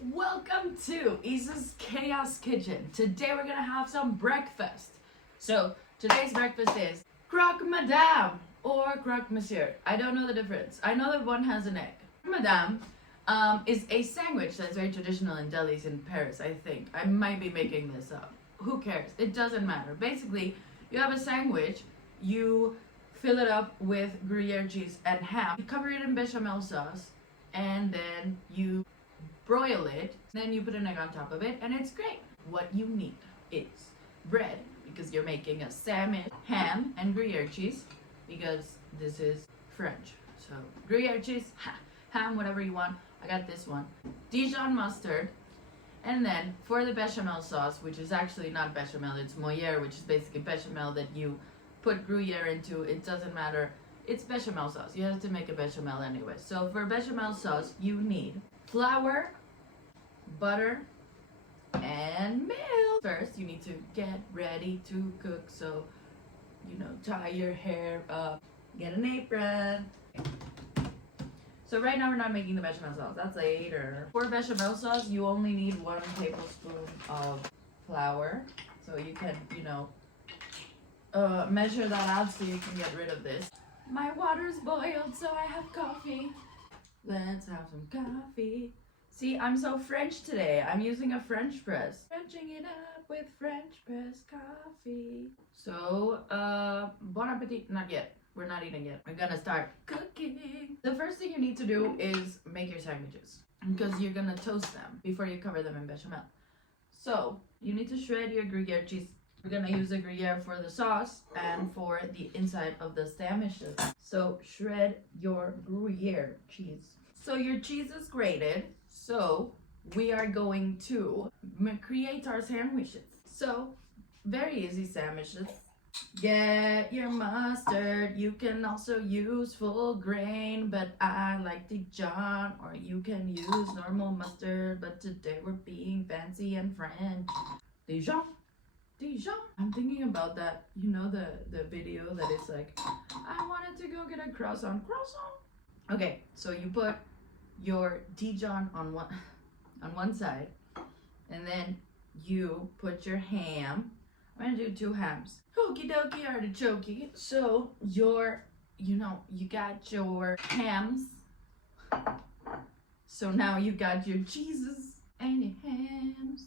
Welcome to Isa's Chaos Kitchen. Today we're gonna have some breakfast. So today's breakfast is croque madame or croque monsieur. I don't know the difference. I know that one has an egg. Madame is a sandwich that's very traditional in delis in Paris, I think. I might be making this up. Who cares? It doesn't matter. Basically, you have a sandwich, you fill it up with gruyere cheese and ham, you cover it in bechamel sauce, and then you broil it, then you put an egg on top of it, and it's great. What you need is bread, because you're making a sandwich, ham, and gruyere cheese, because this is French. So gruyere cheese, ham, whatever you want. I got this one. Dijon mustard, and then for the bechamel sauce, which is actually not bechamel, it's moyer, which is basically bechamel that you put gruyere into. It doesn't matter. It's bechamel sauce. You have to make a bechamel anyway. So for bechamel sauce, you need flour, butter, and milk. First, you need to get ready to cook. So, tie your hair up, get an apron. So right now we're not making the bechamel sauce. That's later. For bechamel sauce, you only need 1 tablespoon of flour. So you can, measure that out so you can get rid of this. My water's boiled, so I have coffee. Let's have some coffee. See, I'm so French today. I'm using a French press. Frenching it up with French press coffee. So, bon appetit. Not yet. We're not eating yet. We're gonna start cooking. The first thing you need to do is make your sandwiches, because you're gonna toast them before you cover them in bechamel. So, you need to shred your gruyere cheese. We're gonna use the gruyere for the sauce and for the inside of the sandwiches. So, shred your gruyere cheese. So your cheese is grated. So we are going to create our sandwiches. So very easy sandwiches. Get your mustard. You can also use full grain, but I like Dijon, or you can use normal mustard, but today we're being fancy and French. Dijon. I'm thinking about that, the video that is like, I wanted to go get a croissant. Okay, so you put your Dijon on one side, and then you put your ham. I'm gonna do 2 hams. Okie dokie artichoke. So you got your hams. So now you got your cheeses and your hams.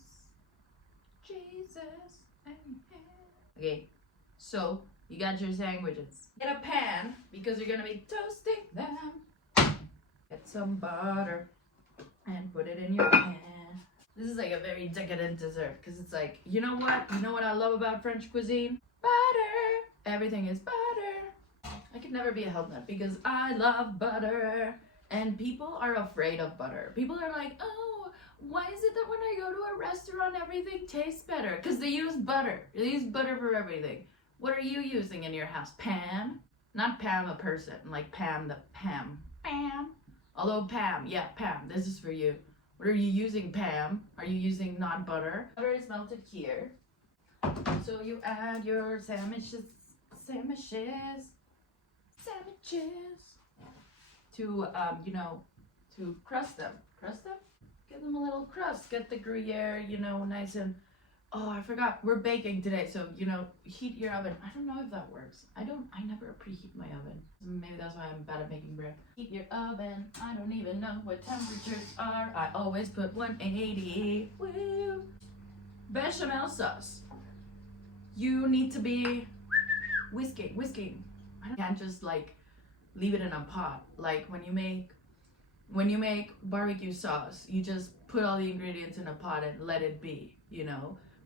Jesus and your hams. Okay, so you got your sandwiches. Get a pan, because you're gonna be toasting them. Get some butter and put it in your pan. This is like a very decadent dessert, because it's like, you know what I love about French cuisine? Butter. Everything is butter. I could never be a health nut because I love butter. And people are afraid of butter. People are like, oh, why is it that when I go to a restaurant everything tastes better? Because they use butter. They use butter for everything. What are you using in your house? Pam? Not Pam a person, like Pam the Pam. Pam. Although Pam, this is for you. What are you using, Pam? Are you using not butter? Butter is melted here. So you add your sandwiches to, to crust them. Give them a little crust. Get the gruyere, nice and, oh, I forgot, we're baking today. So, heat your oven. I don't know if that works. I never preheat my oven. Maybe that's why I'm bad at making bread. Heat your oven. I don't even know what temperatures are. I always put 180. Woo! Bechamel sauce. You need to be whisking. I can't just leave it in a pot. Like when you make barbecue sauce, you just put all the ingredients in a pot and let it be,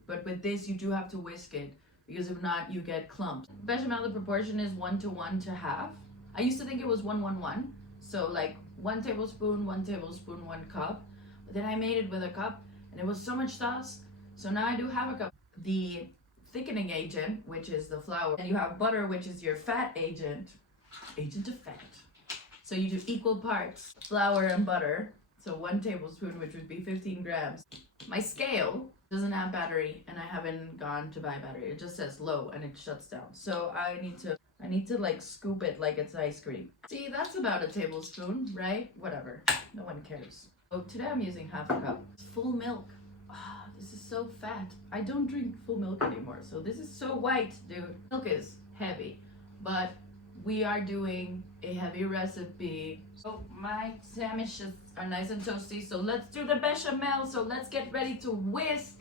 But with this, you do have to whisk it, because if not, you get clumps. Bechamel, the proportion is 1 to 1 to half. I used to think it was 1-1-1. So 1 tablespoon, 1 tablespoon, 1 cup. But then I made it with a cup, and it was so much sauce. So now I do have a cup. The thickening agent, which is the flour, and you have butter, which is your fat agent of fat. So you do equal parts flour and butter. So 1 tablespoon, which would be 15 grams. My scale doesn't have battery, and I haven't gone to buy battery. It just says low and it shuts down. So I need to scoop it like it's ice cream. See, that's about a tablespoon, right? Whatever. No one cares. So today I'm using half a cup. It's full milk. Ah, this is so fat. I don't drink full milk anymore, so this is so white, dude. Milk is heavy, but we are doing a heavy recipe. So my sandwiches are nice and toasty, so let's do the bechamel. So let's get ready to whisk.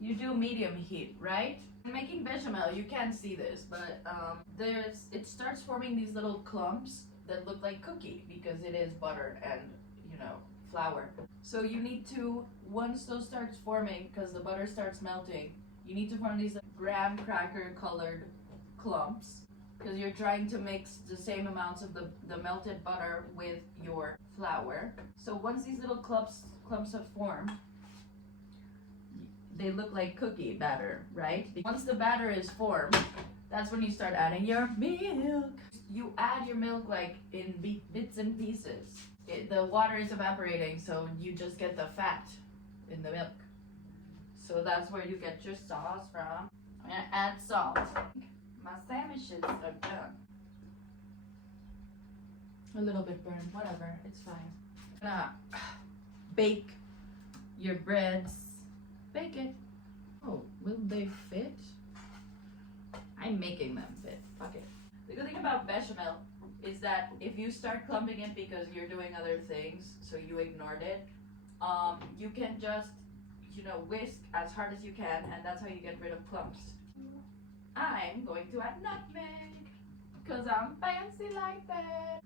You do medium heat, right? Making bechamel, you can't see this, but it starts forming these little clumps that look like cookie because it is butter and, you know, flour. So you need to, once those starts forming, because the butter starts melting, you need to form these graham cracker colored clumps, because you're trying to mix the same amounts of the melted butter with your flour. So once these little clumps have formed, they look like cookie batter, right? Once the batter is formed, that's when you start adding your milk. You add your milk like in bits and pieces. The water is evaporating, so you just get the fat in the milk. So that's where you get your sauce from. I'm gonna add salt. My sandwiches are done. A little bit burned, whatever, it's fine. I'm gonna bake your breads. Bake it. Oh, will they fit? I'm making them fit. Fuck it. The good thing about bechamel is that if you start clumping it because you're doing other things, so you ignored it, you can just, you know, whisk as hard as you can, and that's how you get rid of clumps. I'm going to add nutmeg, because I'm fancy like that.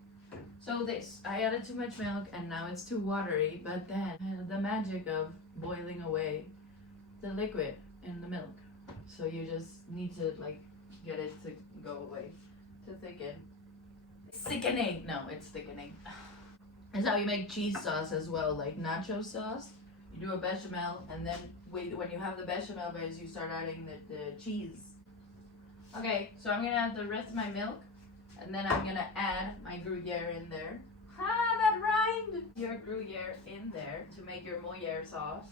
So this, I added too much milk and now it's too watery, but then the magic of boiling away the liquid in the milk. So you just need to like get it to go away, to thicken. Thickening! No, it's thickening. That's how you make cheese sauce as well, like nacho sauce. You do a bechamel, and then when you have the bechamel base, you start adding the cheese. Okay, so I'm gonna add the rest of my milk, and then I'm gonna add my gruyere in there. Ah, that rhymed! Your gruyere in there to make your moyer sauce.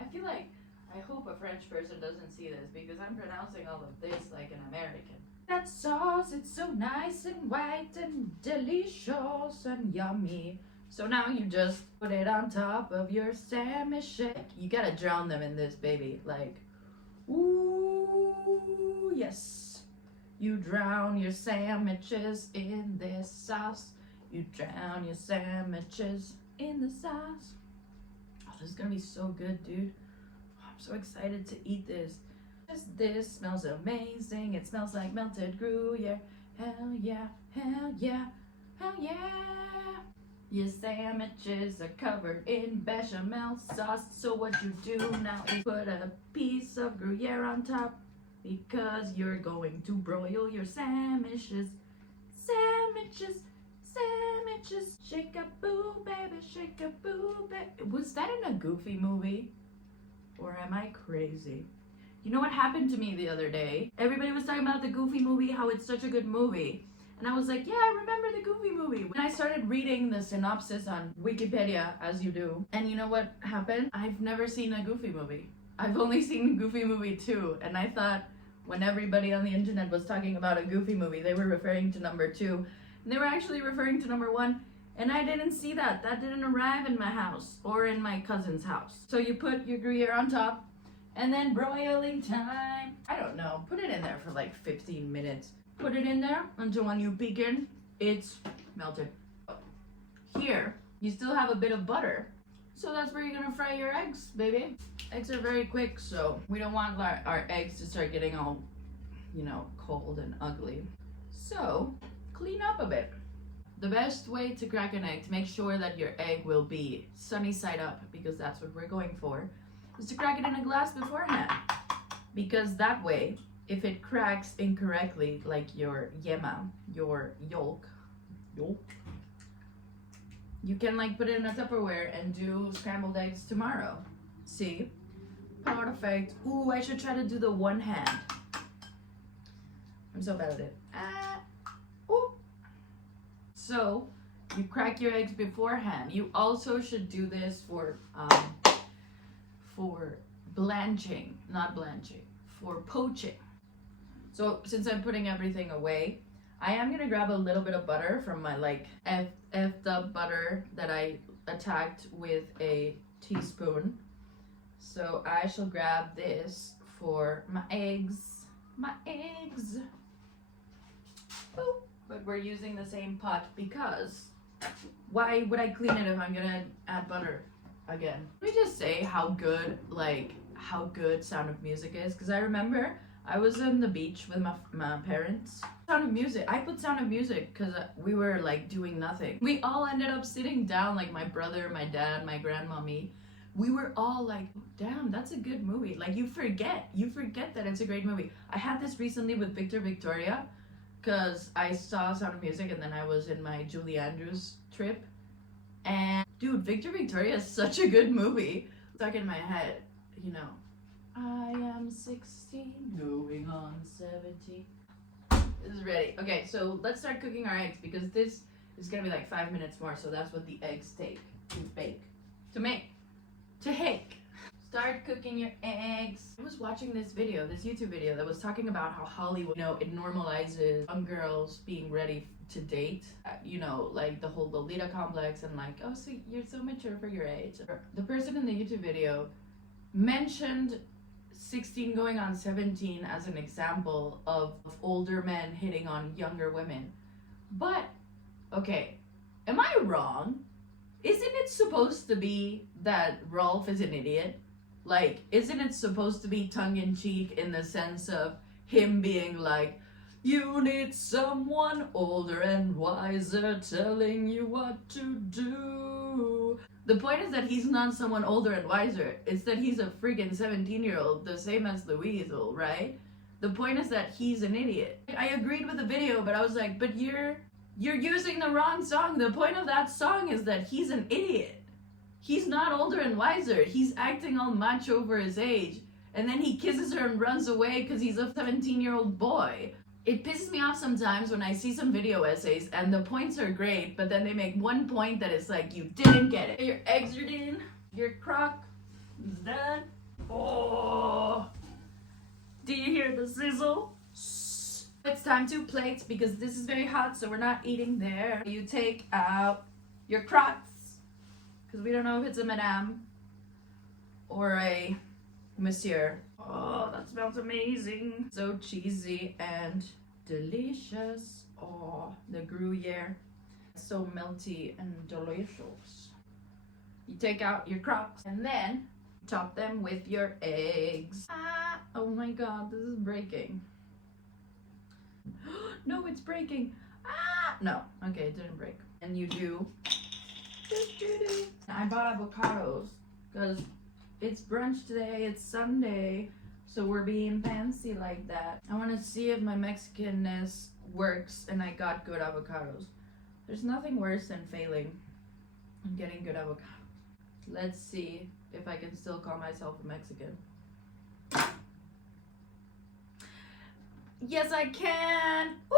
I hope a French person doesn't see this because I'm pronouncing all of this like an American. That sauce, it's so nice and white and delicious and yummy. So now you just put it on top of your sandwich. You gotta drown them in this, baby. Like, ooh, yes. You drown your sandwiches in this sauce. You drown your sandwiches in the sauce. Oh, this is gonna be so good, dude. I'm so excited to eat this. This smells amazing. It smells like melted gruyere. Hell yeah, hell yeah, hell yeah. Your sandwiches are covered in bechamel sauce. So what you do now is put a piece of gruyere on top, because you're going to broil your sandwiches. Sandwiches, sandwiches. Shake a boo, baby, shake a boo, baby. Was that in a Goofy movie? Or am I crazy? You know what happened to me the other day? Everybody was talking about the Goofy movie, how it's such a good movie. And I was like, yeah, I remember the Goofy movie. When I started reading the synopsis on Wikipedia, as you do, and you know what happened? I've never seen a Goofy movie. I've only seen Goofy movie 2, and I thought when everybody on the internet was talking about a Goofy movie, they were referring to number 2. And they were actually referring to number 1, and I didn't see that. That didn't arrive in my house or in my cousin's house. So you put your gruyere on top, and then broiling time. I don't know, put it in there for like 15 minutes. Put it in there until when you peek in, it's melted. Here, you still have a bit of butter. So that's where you're gonna fry your eggs, baby. Eggs are very quick, so we don't want our eggs to start getting all, you know, cold and ugly. So, clean up a bit. The best way to crack an egg, to make sure that your egg will be sunny side up, because that's what we're going for, is to crack it in a glass beforehand. Because that way, if it cracks incorrectly, like your yema, your yolk, you can like put it in a Tupperware and do scrambled eggs tomorrow. See? Perfect. Ooh, I should try to do the one hand. I'm so bad at it. Ooh. So, you crack your eggs beforehand. You also should do this for blanching, not blanching, for poaching. So since I'm putting everything away, I am gonna grab a little bit of butter from my like effed up butter that I attacked with a teaspoon. So I shall grab this for my eggs. My eggs. Oh, but we're using the same pot because why would I clean it if I'm gonna add butter again? Let me just say how good Sound of Music is, because I remember I was on the beach with my parents. Sound of Music. I put Sound of Music because we were like doing nothing. We all ended up sitting down, like my brother, my dad, my grandmommy. We were all like, damn, that's a good movie. Like you forget that it's a great movie. I had this recently with Victor Victoria because I saw Sound of Music and then I was in my Julie Andrews trip. And dude, Victor Victoria is such a good movie. Stuck in my head, you know. I am 16, going on 17. This is ready. Okay, so let's start cooking our eggs because this is gonna be like 5 minutes more. So that's what the eggs take to bake, to make, to hake. Start cooking your eggs. I was watching this YouTube video that was talking about how Hollywood, you know, it normalizes young girls being ready to date. You know, like the whole Lolita complex and like, oh, so you're so mature for your age. The person in the YouTube video mentioned 16 going on 17 as an example of older men hitting on younger women. But, okay, am I wrong? Isn't it supposed to be that Rolf is an idiot? Like, isn't it supposed to be tongue-in-cheek in the sense of him being like, you need someone older and wiser telling you what to do? The point is that he's not someone older and wiser. It's that he's a freaking 17-year-old, the same as the weasel, right? The point is that he's an idiot. I agreed with the video, but I was like, but you're using the wrong song. The point of that song is that he's an idiot. He's not older and wiser. He's acting all macho for his age. And then he kisses her and runs away because he's a 17-year-old boy. It pisses me off sometimes when I see some video essays and the points are great, but then they make one point that is like, you didn't get it. Your eggs are in, your croque is done. Oh, do you hear the sizzle? It's time to plate because this is very hot, so we're not eating there. You take out your croques, because we don't know if it's a madame or a monsieur. Oh, that smells amazing. So cheesy and delicious. Oh, the gruyere. So melty and delicious. You take out your croques and then top them with your eggs. Ah, oh my god, this is breaking. No, it's breaking. Ah, no, okay, it didn't break. And you do. I bought avocados because it's brunch today, it's Sunday, so we're being fancy like that. I want to see if my Mexicanness works and I got good avocados. There's nothing worse than failing and getting good avocados. Let's see if I can still call myself a Mexican. Yes, I can! Woo!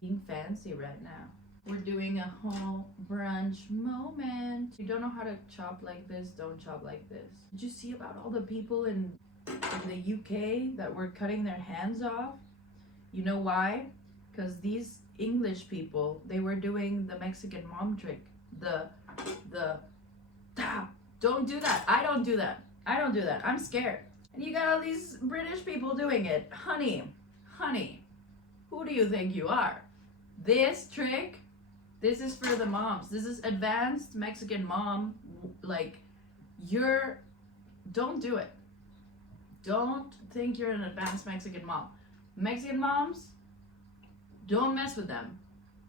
Being fancy right now. We're doing a whole brunch moment. If you don't know how to chop like this, don't chop like this. Did you see about all the people in the UK that were cutting their hands off? You know why? Because these English people, they were doing the Mexican mom trick. Don't do that. I don't do that. I don't do that. I'm scared. And you got all these British people doing it. Honey, who do you think you are? This trick, this is for the moms. This is advanced Mexican mom. Like, don't do it. Don't think you're an advanced Mexican mom. Mexican moms, don't mess with them.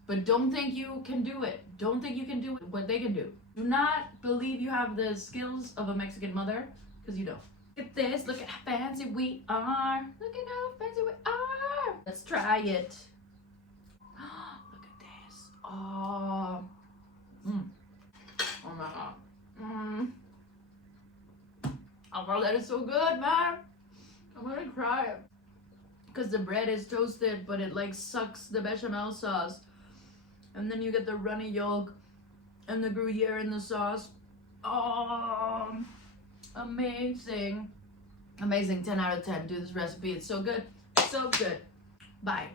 But don't think you can do it. Don't think you can do what they can do. Do not believe you have the skills of a Mexican mother, because you don't. Look at this. Look at how fancy we are. Look at how fancy we are. Let's try it. Look at this. Oh. Oh my god. Oh, that is so good, man. I'm gonna cry. Because the bread is toasted, but it like sucks the bechamel sauce. And then you get the runny yolk and the gruyere in the sauce. Oh, amazing. Amazing, 10 out of 10. Do this recipe, it's so good. So good. Bye.